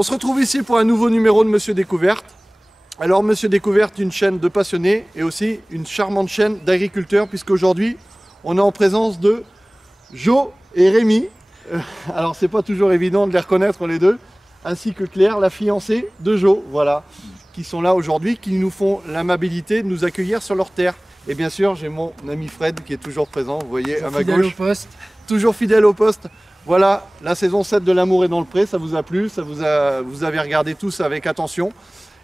On se retrouve ici pour un nouveau numéro de Monsieur Découverte. Alors Monsieur Découverte, une chaîne de passionnés et aussi une charmante chaîne d'agriculteurs, puisqu'aujourd'hui on est en présence de Jo et Rémi. Alors c'est pas toujours évident de les reconnaître les deux, ainsi que Claire, la fiancée de Jo, voilà, qui sont là aujourd'hui, qui nous font l'amabilité de nous accueillir sur leur terre. Et bien sûr j'ai mon ami Fred qui est toujours présent, vous voyez toujours à ma gauche. Au poste. Toujours fidèle au poste. Voilà, la saison 7 de L'amour est dans le pré, ça vous a plu, vous avez regardé tous avec attention,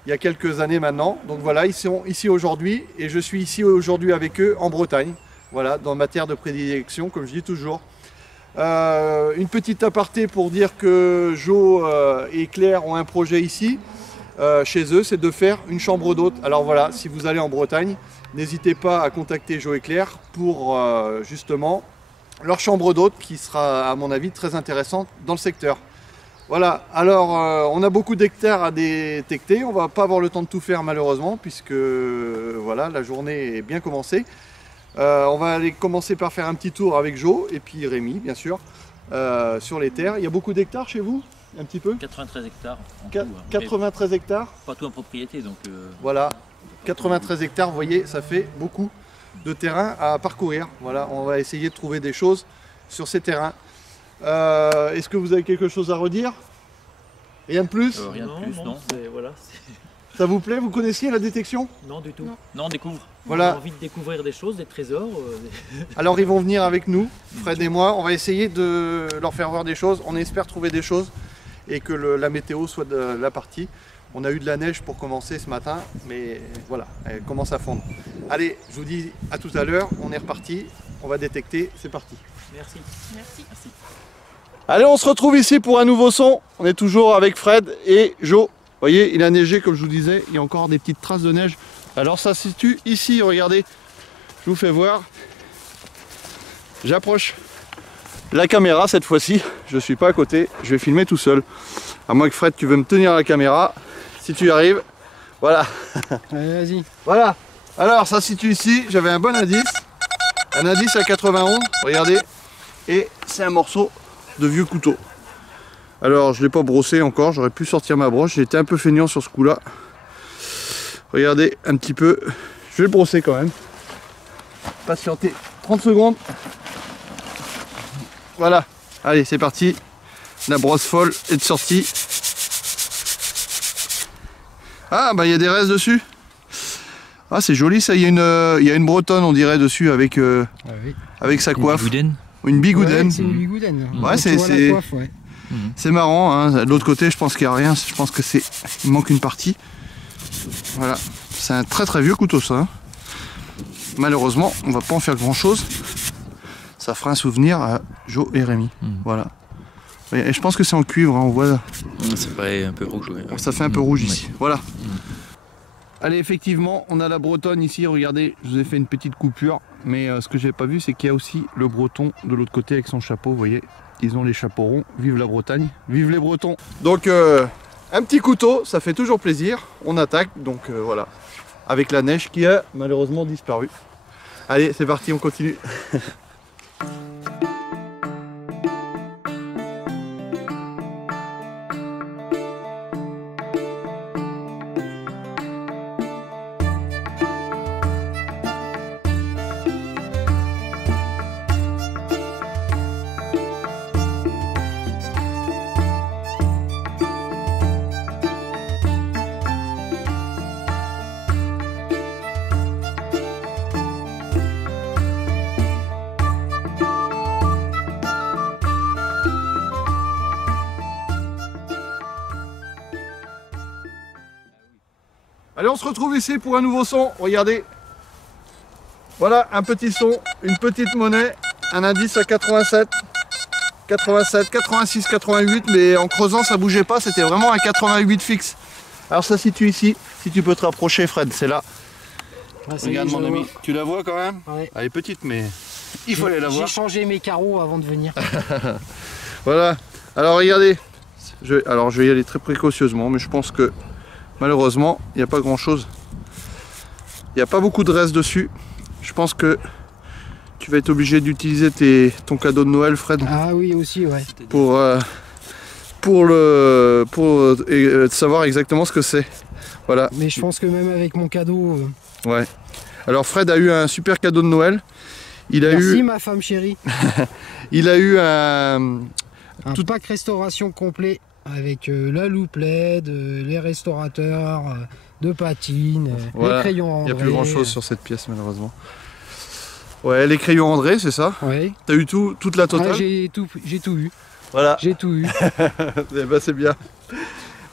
il y a quelques années maintenant. Donc voilà, ils sont ici aujourd'hui et je suis ici aujourd'hui avec eux en Bretagne, voilà, dans ma terre de prédilection, comme je dis toujours. Une petite aparté pour dire que Jo et Claire ont un projet ici, chez eux, c'est de faire une chambre d'hôte. Alors voilà, si vous allez en Bretagne, n'hésitez pas à contacter Jo et Claire pour justement leur chambre d'hôte qui sera à mon avis très intéressante dans le secteur. Voilà, alors on a beaucoup d'hectares à détecter, on va pas avoir le temps de tout faire malheureusement puisque voilà, la journée est bien commencée. On va aller commencer par faire un petit tour avec Jo et puis Rémi bien sûr sur les terres. Il y a beaucoup d'hectares chez vous? Un petit peu? 93 hectares. 93 hectares? Pas tout en propriété donc... Voilà, 93 hectares, vous voyez, ça fait beaucoup de terrain à parcourir. Voilà, on va essayer de trouver des choses sur ces terrains. Est-ce que vous avez quelque chose à redire? Rien de plus? Rien de plus, non. Voilà, ça vous plaît? Vous connaissiez la détection? non, du tout. Non, on découvre. Voilà. On a envie de découvrir des choses, des trésors. Alors ils vont venir avec nous, Fred et moi. On va essayer de leur faire voir des choses. On espère trouver des choses et que la météo soit de la partie. On a eu de la neige pour commencer ce matin, mais voilà, elle commence à fondre. Allez, je vous dis à tout à l'heure, on est reparti, on va détecter, c'est parti. Merci. Merci. Allez, on se retrouve ici pour un nouveau son. On est toujours avec Fred et Jo. Vous voyez, il a neigé comme je vous disais, il y a encore des petites traces de neige. Alors ça se situe ici, regardez, je vous fais voir. J'approche la caméra cette fois-ci, je ne suis pas à côté, je vais filmer tout seul. À moins que Fred, tu veux me tenir la caméra. Si tu y arrives, voilà. Allez, vas-y. Voilà. Alors, ça se situe ici. J'avais un bon indice. Un indice à 91. Regardez. Et c'est un morceau de vieux couteau. Alors, je ne l'ai pas brossé encore. J'aurais pu sortir ma broche. J'ai été un peu feignant sur ce coup-là. Regardez un petit peu. Je vais le brosser quand même. Patientez 30 secondes. Voilà. Allez, c'est parti. La brosse folle est de sortie. Ah bah il y a des restes dessus. Ah c'est joli ça, il y a une bretonne on dirait dessus avec, avec sa coiffe. Une bigoudaine. Ouais, c'est une bigoudaine. Ouais, c'est marrant, hein. De l'autre côté je pense qu'il n'y a rien, je pense que il manque une partie. Voilà, c'est un très très vieux couteau ça. Hein. Malheureusement on va pas en faire grand chose. Ça fera un souvenir à Jo et Rémi. Voilà. Et je pense que c'est en cuivre, hein, on voit. Ça fait un peu rouge. Ouais. Ça fait un peu rouge ici. Voilà. Allez, effectivement, on a la bretonne ici. Regardez, je vous ai fait une petite coupure. Mais ce que j'ai pas vu, c'est qu'il y a aussi le breton de l'autre côté avec son chapeau. Vous voyez, ils ont les chapeaux ronds. Vive la Bretagne, vive les Bretons. Donc, un petit couteau, ça fait toujours plaisir. On attaque, donc voilà. Avec la neige qui a malheureusement disparu. Allez, c'est parti, on continue. Allez, on se retrouve ici pour un nouveau son. Regardez. Voilà, un petit son, une petite monnaie, un indice à 87, 87, 86, 88, mais en creusant ça bougeait pas, c'était vraiment un 88 fixe. Alors ça se situe ici, si tu peux te rapprocher Fred, c'est là. Ah, regarde mon ami, tu la vois quand même? Ouais. Elle est petite mais il fallait la voir. J'ai changé mes carreaux avant de venir. Voilà, alors regardez, je vais y aller très précautionneusement, mais je pense que malheureusement, il n'y a pas grand chose. Il n'y a pas beaucoup de reste dessus. Je pense que tu vas être obligé d'utiliser ton cadeau de Noël, Fred. Ah oui, aussi, ouais. Pour pour savoir exactement ce que c'est. Voilà. Mais je pense que même avec mon cadeau... Ouais. Alors Fred a eu un super cadeau de Noël. Merci ma femme chérie. Il a eu un pack restauration complet avec la loupe LED, les restaurateurs, de patines, voilà. Les crayons André. Il n'y a plus grand chose sur cette pièce malheureusement. Ouais, les crayons André, c'est ça? Ouais. T'as eu toute la totale? J'ai tout eu. Voilà. J'ai tout eu. Eh ben, c'est bien.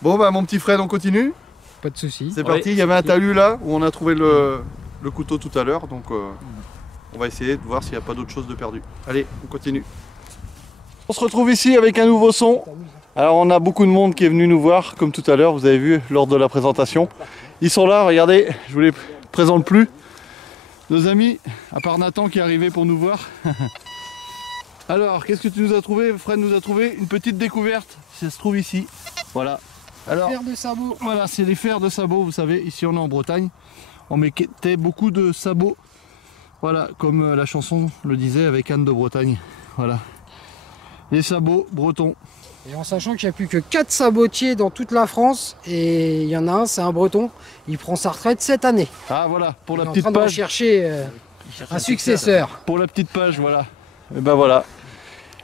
Bon bah mon petit Fred, on continue? Pas de soucis. C'est parti, il y avait un talus là où on a trouvé le couteau tout à l'heure, donc on va essayer de voir s'il n'y a pas d'autre chose de perdu. Allez, on continue. On se retrouve ici avec un nouveau son. Alors on a beaucoup de monde qui est venu nous voir, comme tout à l'heure, vous avez vu lors de la présentation. Ils sont là, regardez, je vous les présente plus. Nos amis, à part Nathan qui est arrivé pour nous voir. Alors, qu'est-ce que tu nous as trouvé? Fred nous a trouvé une petite découverte, ça se trouve ici. Voilà. Alors, Fer de sabot. Voilà, c'est les fers de sabot, vous savez, ici on est en Bretagne. On mettait beaucoup de sabots, voilà, comme la chanson le disait avec Anne de Bretagne. Voilà. Les sabots bretons. Et en sachant qu'il n'y a plus que 4 sabotiers dans toute la France, et il y en a un, c'est un breton, il prend sa retraite cette année. Ah voilà, pour la Il est petite en train de page. chercher un successeur. Pour la petite page, voilà. Et ben voilà.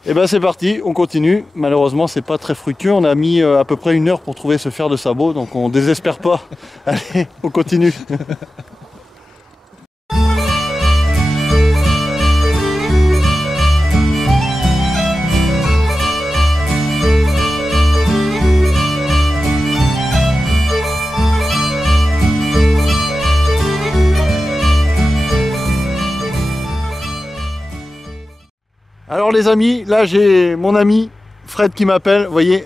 Et ben c'est parti, on continue. Malheureusement, c'est pas très fructueux. On a mis à peu près 1 heure pour trouver ce fer de sabot, donc on désespère pas. Allez, on continue. Alors les amis, là j'ai mon ami Fred qui m'appelle, vous voyez,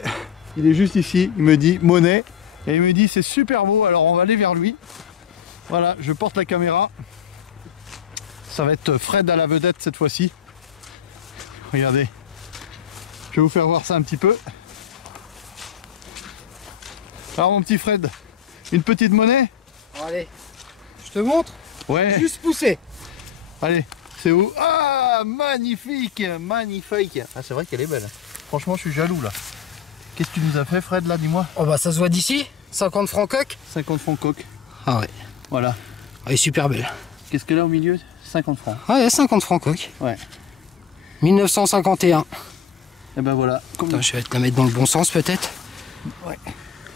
il est juste ici, il me dit monnaie, et il me dit c'est super beau, alors on va aller vers lui. Voilà, je porte la caméra, ça va être Fred à la vedette cette fois-ci. Regardez, je vais vous faire voir ça un petit peu. Alors mon petit Fred, une petite monnaie? Allez, je te montre. Ouais. Juste pousser. Allez, c'est où? Ah, magnifique, magnifique. Ah, c'est vrai qu'elle est belle. Franchement, je suis jaloux là. Qu'est-ce que tu nous as fait, Fred, là, dis-moi? Oh bah ça se voit d'ici, 50 francs coque. 50 francs coque. Ah ouais. Voilà. Elle est super belle. Qu'est-ce qu'elle a au milieu? 50 francs. Ah ouais, 50 francs coque. Ouais. 1951. Et ben voilà. Attends, je vais te la mettre dans le bon sens peut-être. Ouais.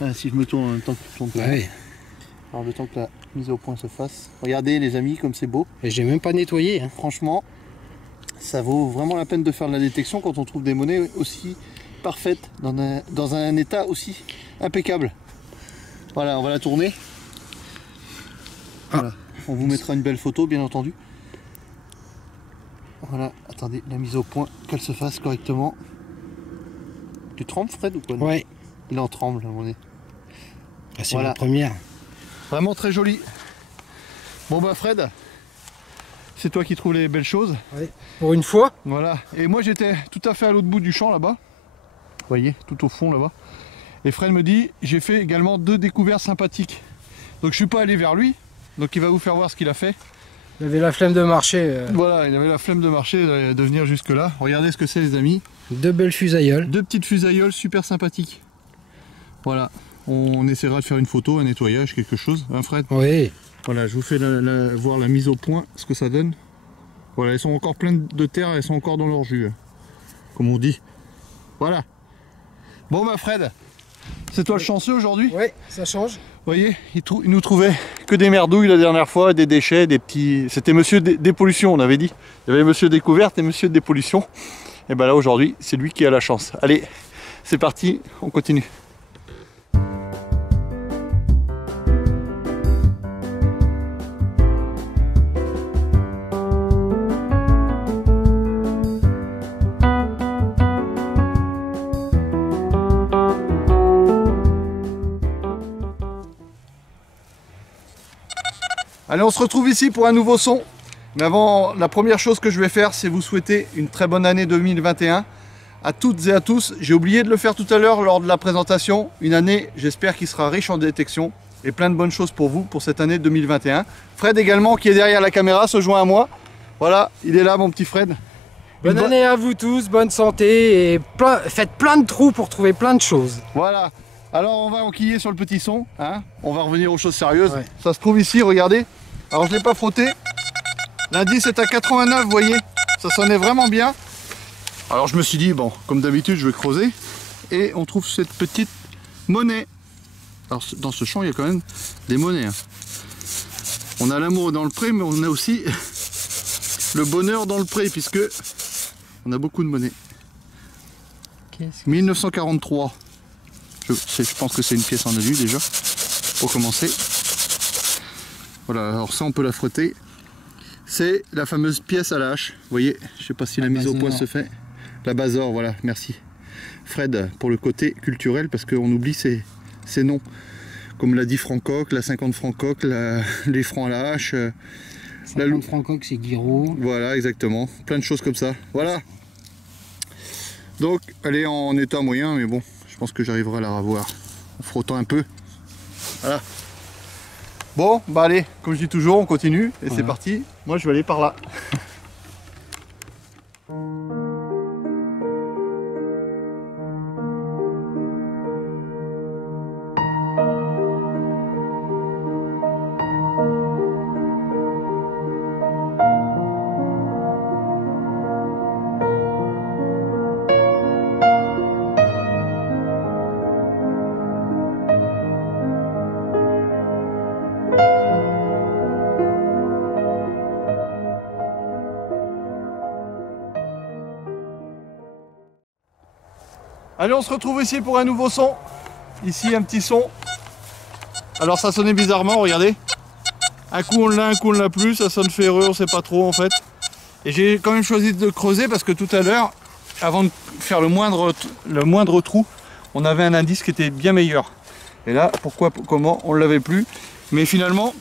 Ah, si je me tourne en même temps que tu tournes. Ouais. Alors le temps que la mise au point se fasse. Regardez les amis, comme c'est beau. Et j'ai même pas nettoyé. Hein. Franchement, ça vaut vraiment la peine de faire la détection quand on trouve des monnaies aussi parfaites, dans un état aussi impeccable. Voilà, on va la tourner. Voilà. On vous mettra une belle photo, bien entendu. Voilà, attendez, la mise au point, qu'elle se fasse correctement. Tu trembles, Fred, ou quoi? Ouais. Il en tremble, à mon nez. Ah, c'est Voilà. la première. Vraiment très joli. Bon bah Fred, c'est toi qui trouves les belles choses. Ouais. Pour une fois. Voilà. Et moi j'étais tout à fait à l'autre bout du champ là-bas. Vous voyez, tout au fond là-bas. Et Fred me dit, j'ai fait également 2 découvertes sympathiques. Donc je suis pas allé vers lui. Donc il va vous faire voir ce qu'il a fait. Il avait la flemme de marcher. Voilà, il avait la flemme de marcher, de venir jusque là. Regardez ce que c'est les amis. 2 belles fusailloles. 2 petites fusailloles super sympathiques. Voilà. On essaiera de faire une photo, un nettoyage, quelque chose, hein Fred? Oui. Voilà, je vous fais voir la mise au point, ce que ça donne. Voilà, elles sont encore pleines de terre, elles sont encore dans leur jus, comme on dit. Voilà. Bon bah Fred, c'est toi le chanceux aujourd'hui? Oui, ça change. Vous voyez, il nous trouvait que des merdouilles la dernière fois, des déchets, des petits... C'était monsieur Dépollution, on avait dit. Il y avait monsieur Découverte et monsieur Dépollution. Et ben là aujourd'hui, c'est lui qui a la chance. Allez, c'est parti, on continue. Allez, on se retrouve ici pour un nouveau son. Mais avant, la première chose que je vais faire, c'est vous souhaiter une très bonne année 2021 à toutes et à tous. J'ai oublié de le faire tout à l'heure lors de la présentation. Une année, j'espère, qui sera riche en détection et plein de bonnes choses pour vous pour cette année 2021. Fred également, qui est derrière la caméra, se joint à moi. Voilà, il est là, mon petit Fred. Bonne année à vous tous, bonne santé et faites plein de trous pour trouver plein de choses. Voilà. Alors on va enquiller sur le petit son, hein. On va revenir aux choses sérieuses. Ouais. Ça se trouve ici, regardez. Alors je ne l'ai pas frotté. L'indice est à 89, vous voyez. Ça sonnait vraiment bien. Alors je me suis dit, bon, comme d'habitude, je vais creuser. Et on trouve cette petite monnaie. Alors dans ce champ, il y a quand même des monnaies, hein. On a l'amour dans le pré, mais on a aussi le bonheur dans le pré, puisque on a beaucoup de monnaies. 1943. Je pense que c'est une pièce en alu déjà, pour commencer. Voilà, alors ça on peut la frotter. C'est la fameuse pièce à la hache. Vous voyez, je sais pas si la mise au point se fait. La Bazor, voilà, merci Fred pour le côté culturel, parce qu'on oublie ces noms. Comme l'a dit Francoq, la 50 Francoq, les francs à la hache. 50 Francoq, c'est Guiraud. Voilà, exactement. Plein de choses comme ça. Voilà. Donc, elle est en état moyen, mais bon, je pense que j'arriverai à la revoir en frottant un peu. Voilà. Bon, bah allez, comme je dis toujours, on continue et c'est parti. Moi, je vais aller par là. Allez, on se retrouve ici pour un nouveau son. Ici, un petit son. Alors, ça sonnait bizarrement, regardez. Un coup, on l'a, un coup, on l'a plus. Ça sonne ferreux, on sait pas trop, en fait. Et j'ai quand même choisi de creuser parce que tout à l'heure, avant de faire le moindre trou, on avait un indice qui était bien meilleur. Et là, pourquoi, comment, on ne l'avait plus. Mais finalement,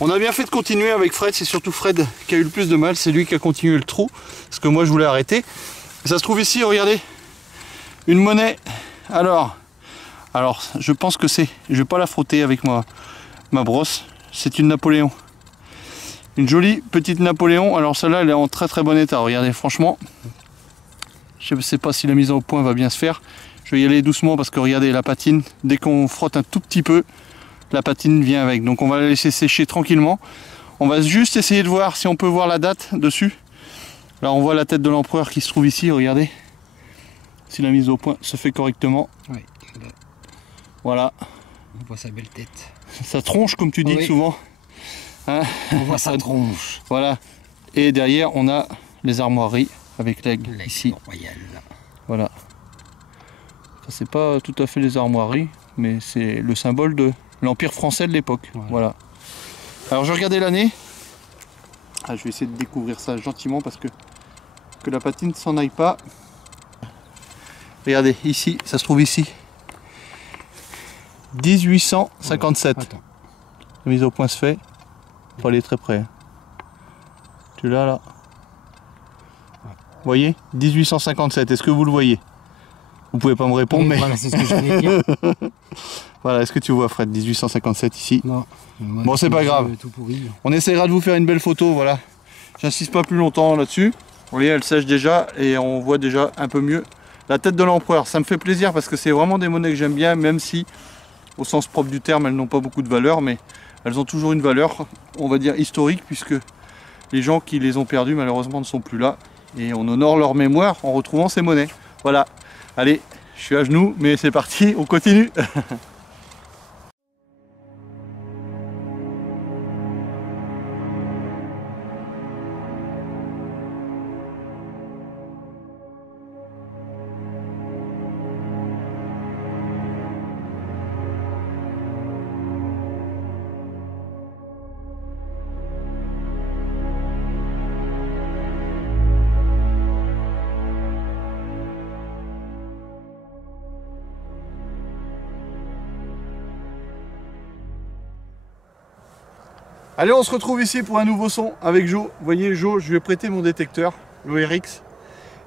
on a bien fait de continuer avec Fred. C'est surtout Fred qui a eu le plus de mal. C'est lui qui a continué le trou. Parce que moi, je voulais arrêter. Et ça se trouve ici, regardez. Une monnaie. Alors, je pense que c'est... Je vais pas la frotter avec ma brosse. C'est une Napoléon. Une jolie petite Napoléon. Alors celle-là, elle est en très très bon état. Regardez, franchement. Je ne sais pas si la mise au point va bien se faire. Je vais y aller doucement parce que regardez, la patine, dès qu'on frotte un tout petit peu, la patine vient avec. Donc on va la laisser sécher tranquillement. On va juste essayer de voir si on peut voir la date dessus. Là, on voit la tête de l'empereur qui se trouve ici, regardez. Si la mise au point se fait correctement. Ouais. Voilà. On voit sa belle tête. Ça tronche comme tu dis souvent. Hein, on voit sa tronche. Voilà. Et derrière on a les armoiries avec l'aigle ici. Royal. Voilà. Ça c'est pas tout à fait les armoiries, mais c'est le symbole de l'Empire français de l'époque. Voilà. Alors je regardais l'année. Ah, je vais essayer de découvrir ça gentiment parce que la patine ne s'en aille pas. Regardez, ici, ça se trouve ici. 1857. La mise au point se fait. Il faut aller très près. Tu l'as là. Vous voyez 1857. Est-ce que vous le voyez? Vous pouvez pas me répondre, mais... Voilà, c'est ce que je voulais dire. Voilà, est-ce que tu vois Fred 1857 ici? Non. Bon, c'est pas grave. Tout pourri. On essaiera de vous faire une belle photo, voilà. J'insiste pas plus longtemps là-dessus. Vous voyez, elle sèche déjà et on voit déjà un peu mieux la tête de l'empereur. Ça me fait plaisir parce que c'est vraiment des monnaies que j'aime bien, même si au sens propre du terme elles n'ont pas beaucoup de valeur, mais elles ont toujours une valeur, on va dire historique, puisque les gens qui les ont perdues malheureusement ne sont plus là et on honore leur mémoire en retrouvant ces monnaies. Voilà, allez, je suis à genoux, mais c'est parti, on continue. Allez, on se retrouve ici pour un nouveau son avec Jo. Vous voyez, Jo, je lui ai prêté mon détecteur, l'ORX.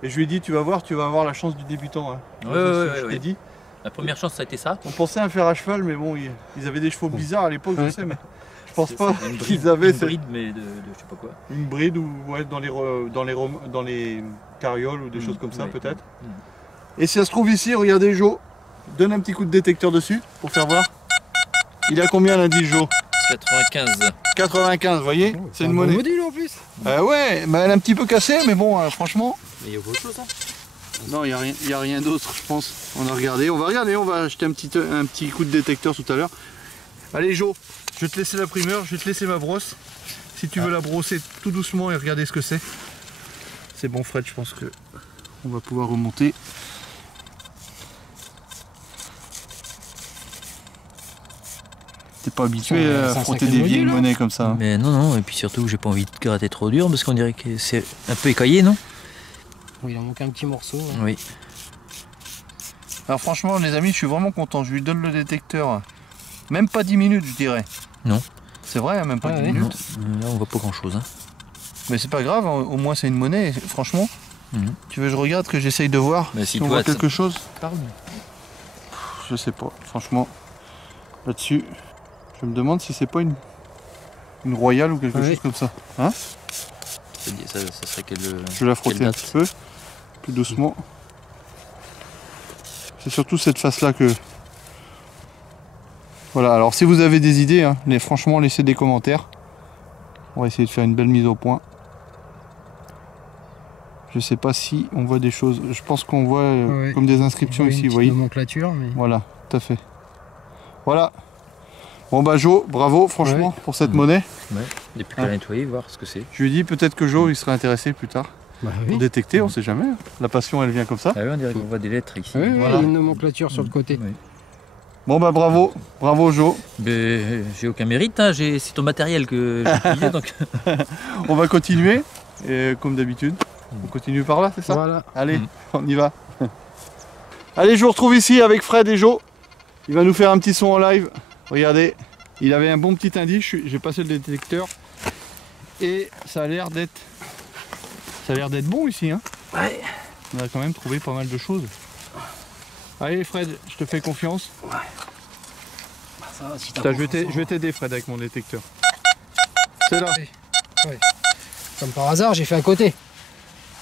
Et je lui ai dit, tu vas avoir la chance du débutant. Hein. Je t'ai dit. La première chance, ça a été ça. On pensait à faire à cheval, mais bon, ils avaient des chevaux bizarres à l'époque, je sais, mais pense pas Une bride, qu'ils avaient une cette- bride, mais de je sais pas quoi. une bride ou ouais, dans les carrioles ou des choses comme ça Ouais. peut-être. Et si ça se trouve ici, regardez Jo, donne un petit coup de détecteur dessus pour faire voir. Il a combien l'indice Jo? 95. 95, vous voyez? C'est une un bon monnaie. module en plus. Ouais, mais elle est un petit peu cassée, mais bon, franchement. Mais il y a autre chose, hein. Non, il n'y a rien d'autre, je pense. On va regarder, on va acheter un petit coup de détecteur tout à l'heure. Allez Jo, je vais te laisser la primeur, je vais te laisser ma brosse. Si tu veux la brosser tout doucement et regarder ce que c'est. C'est bon Fred, je pense que on va pouvoir remonter. T'es pas habitué C'est à un frotter sacré des vieilles module, hein. monnaies comme ça. Mais non, et puis surtout, j'ai pas envie de gratter trop dur parce qu'on dirait que c'est un peu écaillé, non? Oui, il en manque un petit morceau. Hein. Oui. Alors franchement les amis, je suis vraiment content. Je lui donne le détecteur. Même pas 10 minutes je dirais. Non. C'est vrai, hein, même pas Ouais, 10 ouais. minutes. Non, là, on voit pas grand chose. Hein. Mais c'est pas grave, hein, au moins c'est une monnaie, franchement. Mhm. Tu veux que je regarde, que j'essaye de voir Mais si si on toi, voit quelque chose? Parle. Je sais pas, franchement. Là-dessus, je me demande si c'est pas une royale ou quelque Ouais. chose comme ça. Hein? Ça serait quel. Je vais la frotter Quelle un date? petit peu, plus doucement. C'est surtout cette face-là que... Voilà, alors si vous avez des idées, hein, franchement laissez des commentaires. On va essayer de faire une belle mise au point. Je sais pas si on voit des choses. Je pense qu'on voit Ouais. comme des inscriptions Une ici, vous petite voyez. nomenclature, mais... Voilà, tout à fait. Voilà. Bon bah Jo, bravo franchement pour cette monnaie. Ouais. Depuis qu'elle a nettoyé, voir ce que c'est. Je lui ai dit peut-être que Jo il serait intéressé plus tard. Bah Pour oui. détecter, on sait jamais. La passion elle vient comme ça. Ah oui, on dirait qu'on voit des lettres ici. Oui, oui, Voilà. il y a une nomenclature sur le côté. Oui. Bon bah bravo, bravo Jo. Mais j'ai aucun mérite, hein. C'est ton matériel que j'ai utilisé, donc. On va continuer, comme d'habitude. On continue par là, c'est ça? Voilà. Allez, Mhm. on y va. Allez, je vous retrouve ici avec Fred et Jo. Il va nous faire un petit son en live. Regardez, il avait un bon petit indice, j'ai passé le détecteur. Et ça a l'air d'être bon ici, hein. Ouais. On a quand même trouvé pas mal de choses. Allez Fred, je te fais confiance. Ça va, si t'as Putain, je confiance vais t'aider Fred avec mon détecteur. C'est là. Comme par hasard, j'ai fait à côté.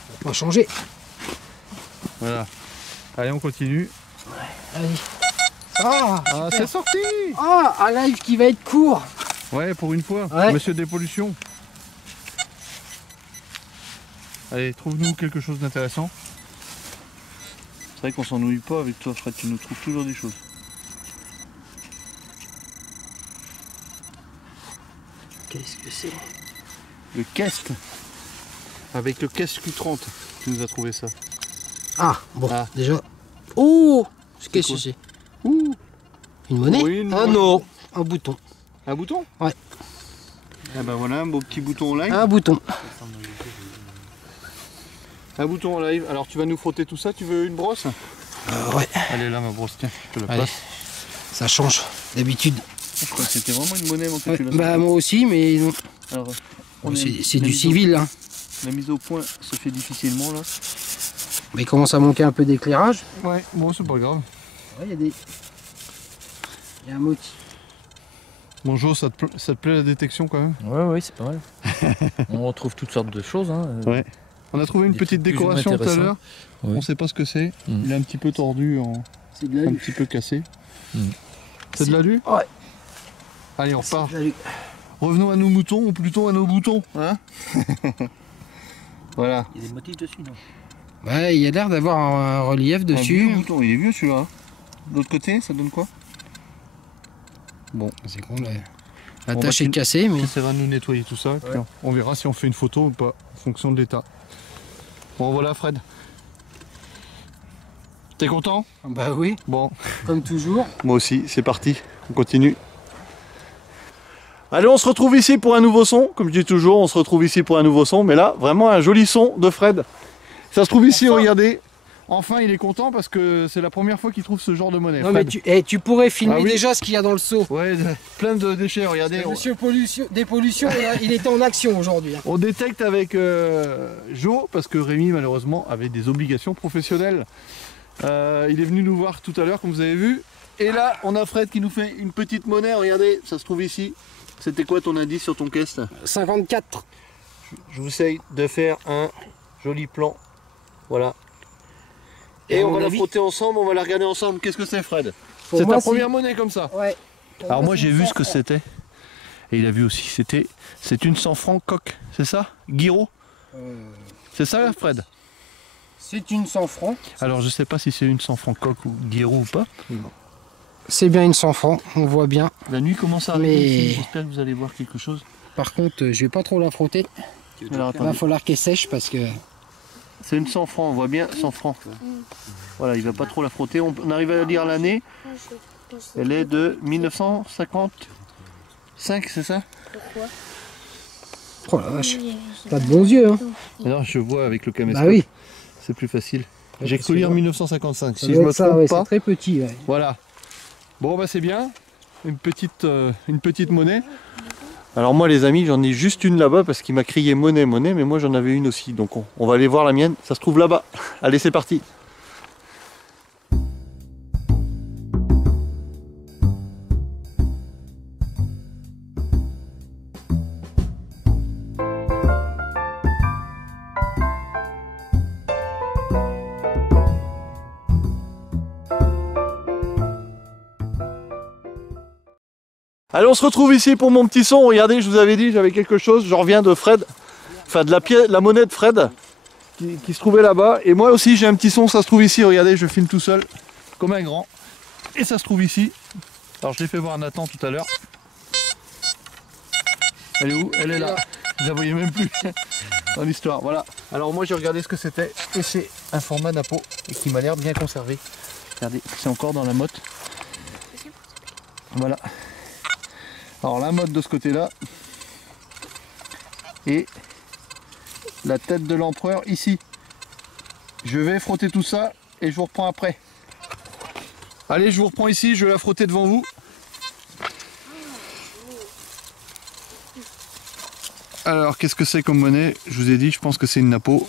On va pas changer. Voilà. Allez, on continue. Allez. Ah, Ah, super. c'est sorti. Ah, un live qui va être court. Ouais, pour une fois. Ouais. Monsieur Dépollution. Allez, trouve-nous quelque chose d'intéressant. C'est vrai qu'on s'ennuie pas avec toi, Fred. Tu nous trouves toujours des choses. Qu'est-ce que c'est? Le Kest. Avec le Kest Q30. Tu nous as trouvé ça. Ah, bon, Ah. déjà. Oh, qu'est-ce quoi? que c'est? Ouh. Une monnaie? Oui, une Ah monnaie. non, un bouton. Un bouton? Ouais. Ah ben voilà, un beau petit bouton en live. Un bouton. Un bouton en live. Alors tu vas nous frotter tout ça. Tu veux une brosse? Ouais, Allez là ma brosse, tiens, je te la allez. passe. Ça change d'habitude. Je crois que c'était vraiment une monnaie avant que Ouais, tu la bah moi aussi, mais non. Alors, C'est du civil. Hein. La mise au point se fait difficilement là. Mais il commence à manquer un peu d'éclairage. Ouais, bon c'est pas grave. Ouais, il y a des. Il y a un motif. Bonjour, ça te plaît la détection quand même? Ouais, c'est pas mal. On retrouve toutes sortes de choses. Hein. Ouais. On a trouvé une Des petite trucs plus ou moins décoration tout à intéressants. l'heure. Ouais. On sait pas ce que c'est. Mm. Il est un petit peu tordu, C'est de un petit peu cassé. Mm. C'est de l'alu? Ouais. Allez, on repart. Salut. Revenons à nos moutons, ou plutôt à nos boutons. Hein. Voilà. Il y a des motifs dessus, non? Ouais, il y a l'air d'avoir un relief Un vieux dessus. bouton, il est vieux celui-là. Hein. De l'autre côté, ça donne quoi? Bon, C'est con, la On tâche va est cassée, mais. on essaiera de nous nettoyer tout ça. Puis on verra si on fait une photo ou pas, en fonction de l'état. Bon, voilà Fred. T'es content? Bah oui, Bon. comme toujours. Moi aussi, c'est parti, on continue. Allez, on se retrouve ici pour un nouveau son. Comme je dis toujours, on se retrouve ici pour un nouveau son. Mais là, vraiment un joli son de Fred. Ça se trouve ici, Enfin. regardez. Enfin, il est content parce que c'est la première fois qu'il trouve ce genre de monnaie. Non, mais Fred. tu pourrais filmer Ah oui. déjà ce qu'il y a dans le seau. Ouais, plein de déchets, regardez. Monsieur Dépollution, il était en action aujourd'hui. Hein. On détecte avec Jo, parce que Rémi, malheureusement, avait des obligations professionnelles. Il est venu nous voir tout à l'heure, comme vous avez vu. Et là, on a Fred qui nous fait une petite monnaie. Regardez, ça se trouve ici. C'était quoi ton indice sur ton caisse là? 54. Je vous essaye de faire un joli plan. Voilà. Et on va la frotter ensemble, on va la regarder ensemble. Qu'est-ce que c'est, Fred? C'est ta première monnaie comme ça? Ouais. Alors moi j'ai vu ce que c'était. Et il a vu aussi. C'est une 100 francs coque. C'est ça? Guiraud? C'est ça, Fred? C'est une 100 francs. Alors je sais pas si c'est une 100 francs coque ou Guiraud ou pas. C'est bien une 100 francs, on voit bien. La nuit commence à arriver ici. J'espère que vous allez voir quelque chose. Par contre, je vais pas trop la frotter. Alors, Il va falloir qu'elle sèche parce que... C'est une 100 francs, on voit bien 100 francs. Voilà, il va pas trop la frotter. On arrive à lire l'année. Elle est de 1955, c'est ça? Pourquoi? Oh la vache, t'as de bons yeux, hein. Alors je vois avec le caméscope. Bah oui. C'est plus facile. J'ai cru lire 1955, si Ça je doit me être ça, trompe ouais, pas. c'est très petit, ouais. Voilà. Bon bah c'est bien. Une petite monnaie. Alors moi les amis, j'en ai juste une là-bas parce qu'il m'a crié monnaie, monnaie, mais moi j'en avais une aussi. Donc on va aller voir la mienne. Ça se trouve là-bas. Allez, c'est parti. Allez, on se retrouve ici pour mon petit son. Regardez, je vous avais dit, j'avais quelque chose. Je reviens de Fred, enfin de la monnaie de Fred qui se trouvait là-bas. Et moi aussi, j'ai un petit son. Ça se trouve ici. Regardez, je filme tout seul, comme un grand. Et ça se trouve ici. Alors, je l'ai fait voir à Nathan tout à l'heure. Elle est où? Elle est là. Je la voyais même plus dans l'histoire. Voilà. Alors moi, j'ai regardé ce que c'était. Et c'est un format Napo et qui m'a l'air bien conservé. Regardez, c'est encore dans la motte. Voilà. Alors la mode de ce côté-là et la tête de l'empereur ici. Je vais frotter tout ça et je vous reprends après. Allez, je vous reprends ici, je vais la frotter devant vous. Alors qu'est-ce que c'est comme monnaie? Je vous ai dit, je pense que c'est une Napo.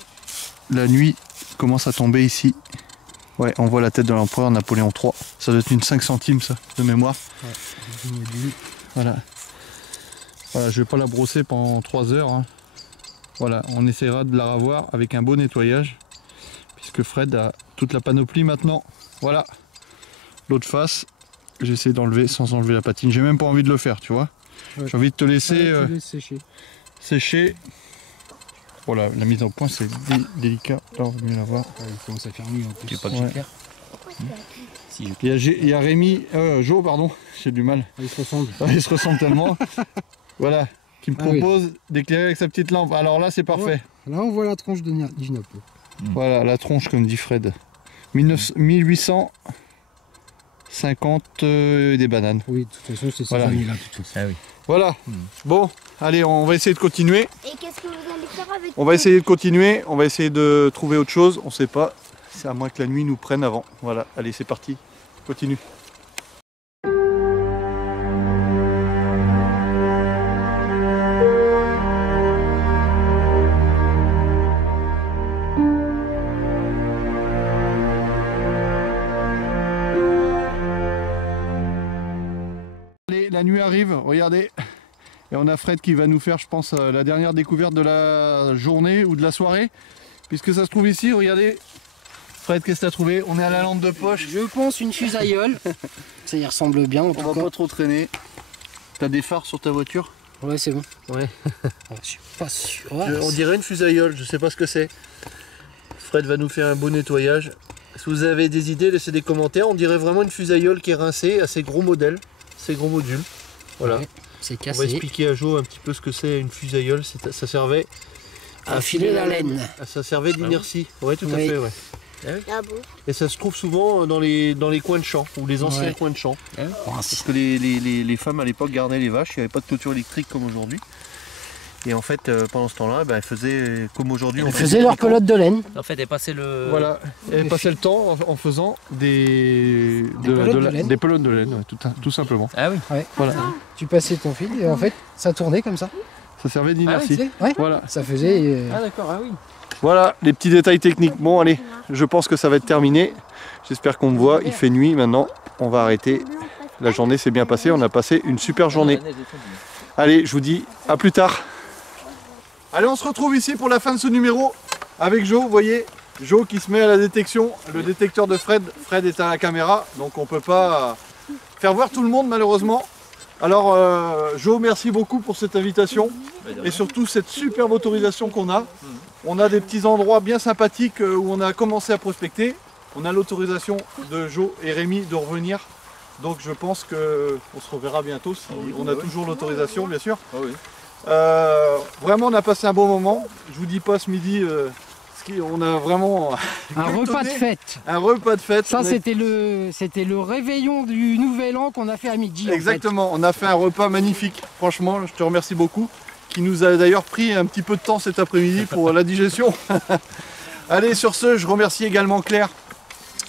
La nuit commence à tomber ici. Ouais, on voit la tête de l'empereur Napoléon III. Ça doit être une 5 centimes ça, de mémoire. Ouais. Voilà. Voilà, je vais pas la brosser pendant 3 heures. Hein. Voilà, on essaiera de la revoir avec un beau nettoyage. Puisque Fred a toute la panoplie maintenant. Voilà. L'autre face, j'essaie d'enlever sans enlever la patine. J'ai même pas envie de le faire, tu vois. Ouais. J'ai envie de te laisser sécher. Voilà, la mise en point c'est délicat. Là, on va mieux la voir. Ouais, il commence à faire nuit en plus. Tu veux pas que j'éclaire? Il y a Rémi, Jo, pardon, j'ai du mal. Il se ressemble. Il se ressemble tellement. Voilà, qui me propose d'éclairer avec sa petite lampe. Alors là, c'est parfait. Ouais. Là, on voit la tronche du Napo. Voilà, la tronche, comme dit Fred. 1850 des bananes. Oui, de toute façon, c'est ça. Voilà. Là, de toute façon. Ah oui. Voilà. Bon, allez, on va essayer de continuer. Et qu'est-ce que vous allez faire avec? On va essayer de continuer. On va essayer de trouver autre chose. On sait pas. C'est à moins que la nuit nous prenne avant. Voilà, allez, c'est parti. Continue. Allez, la nuit arrive, regardez. Et on a Fred qui va nous faire, je pense, la dernière découverte de la journée ou de la soirée. Puisque ça se trouve ici, regardez. Fred, qu'est-ce que tu as trouvé? On est à la lampe de poche. Je pense une fusaïole. Ça y ressemble bien en tout On va cas. pas trop traîner. T'as des phares sur ta voiture? Ouais, c'est bon. Ouais. Je suis pas sûr. On dirait une fusaïole, je sais pas ce que c'est. Fred va nous faire un beau nettoyage. Si vous avez des idées, laissez des commentaires. On dirait vraiment une fusaïole qui est rincée, assez gros modèle, assez gros module. Voilà. Ouais, c'est On va cassé. expliquer à Jo un petit peu ce que c'est une fusaïole. Ça servait À filer la laine. Ça servait d'inertie. Ouais, tout à Oui. fait, ouais. Ah bon? Et ça se trouve souvent dans les coins de champs, ou les anciens Ouais. coins de champs. Oh, Parce que les femmes à l'époque gardaient les vaches, il n'y avait pas de clôture électrique comme aujourd'hui. Et en fait, pendant ce temps-là, elles faisaient comme aujourd'hui. Ils faisaient leur pelote de laine. En fait, elle passait le. Voilà, elles passaient le temps en faisant des pelotes de laine, ouais, tout simplement. Ah oui. Ouais. Voilà, Tu passais ton fil et en fait, ça tournait comme ça. ça servait Tu d'inertie. sais, ouais. Voilà. Ça faisait. Ah d'accord, ah oui. Voilà, les petits détails techniques. Bon, allez, je pense que ça va être terminé. J'espère qu'on me voit, il fait nuit maintenant. On va arrêter. La journée s'est bien passée, on a passé une super journée. Allez, je vous dis à plus tard. Allez, on se retrouve ici pour la fin de ce numéro avec Jo, vous voyez, Jo qui se met à la détection, le détecteur de Fred. Fred est à la caméra, donc on ne peut pas faire voir tout le monde malheureusement. Alors Jo, merci beaucoup pour cette invitation et surtout cette superbe autorisation qu'on a. On a des petits endroits bien sympathiques où on a commencé à prospecter. On a l'autorisation de Jo et Rémi de revenir. Donc je pense qu'on se reverra bientôt si on a toujours l'autorisation bien sûr. Vraiment on a passé un bon moment. Je vous dis pas ce midi, on a vraiment un repas de fête. Un repas de fête. Ça c'était le réveillon du nouvel an qu'on a fait à midi. Exactement, on a fait un repas magnifique. Franchement, je te remercie beaucoup. Qui nous a d'ailleurs pris un petit peu de temps cet après-midi pour la digestion. Allez, sur ce, je remercie également Claire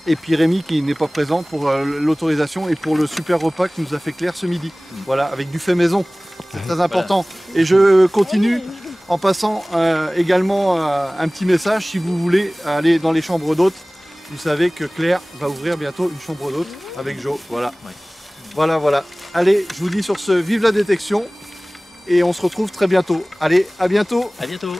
et puis Rémi qui n'est pas présent pour l'autorisation et pour le super repas que nous a fait Claire ce midi. Voilà, avec du fait maison, c'est très important. Et je continue en passant également un petit message, si vous voulez aller dans les chambres d'hôtes, vous savez que Claire va ouvrir bientôt une chambre d'hôtes avec Jo. Voilà. Voilà. Allez, je vous dis sur ce, vive la détection et on se retrouve très bientôt. Allez, à bientôt. À bientôt.